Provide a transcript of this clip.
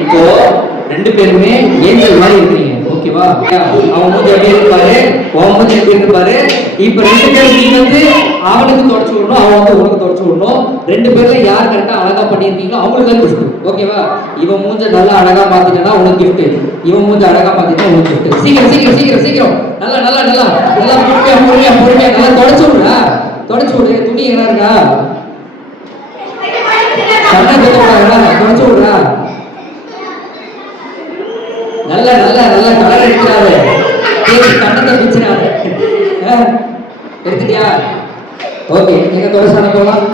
இப்போ ரெண்டு பேருமே ஏஞ்சல் மாதிரி இருக்கீங்க, ஓகேவா? அவன் மூஞ்சி எப்படி இருப்பாரு, உன் மூஞ்சி எப்படி இருப்பாரு. இப்ப ரெண்டு பேரும் நீ வந்து அவனுக்கு தொடச்சு விடணும், அவன் வந்து உனக்கு தொடச்சு விடணும். ரெண்டு பேர்ல யார் கரெக்டா அழகா பண்ணியிருக்கீங்களோ அவங்களுக்கு தான் கிஃப்ட், ஓகேவா? இவன் மூஞ்ச நல்லா அழகா மாத்திட்டா உனக்கு கிஃப்ட், இவன் மூஞ்ச அழகா மாத்திட்டா உனக்கு கிஃப்ட். சீக்கிரம் சீக்கிரம் சீக்கிரம் சீக்கிரம், நல்லா நல்லா நல்லா நல்லா பொறுமையா பொறுமையா பொறுமையா நல்லா தொடச்சு விடுறா, தொடச்சு விடு. துணி என்ன இருக்கா, கண்ணை தொடச்சு விடுறா. நல்ல நல்ல நல்ல கலர் எடுக்கிறாரு, கண்ணத்தை பிடிச்சிடாரு. எடுத்துட்டியா? ஓகே, எங்க தொடர்ச்சி போகலாம்.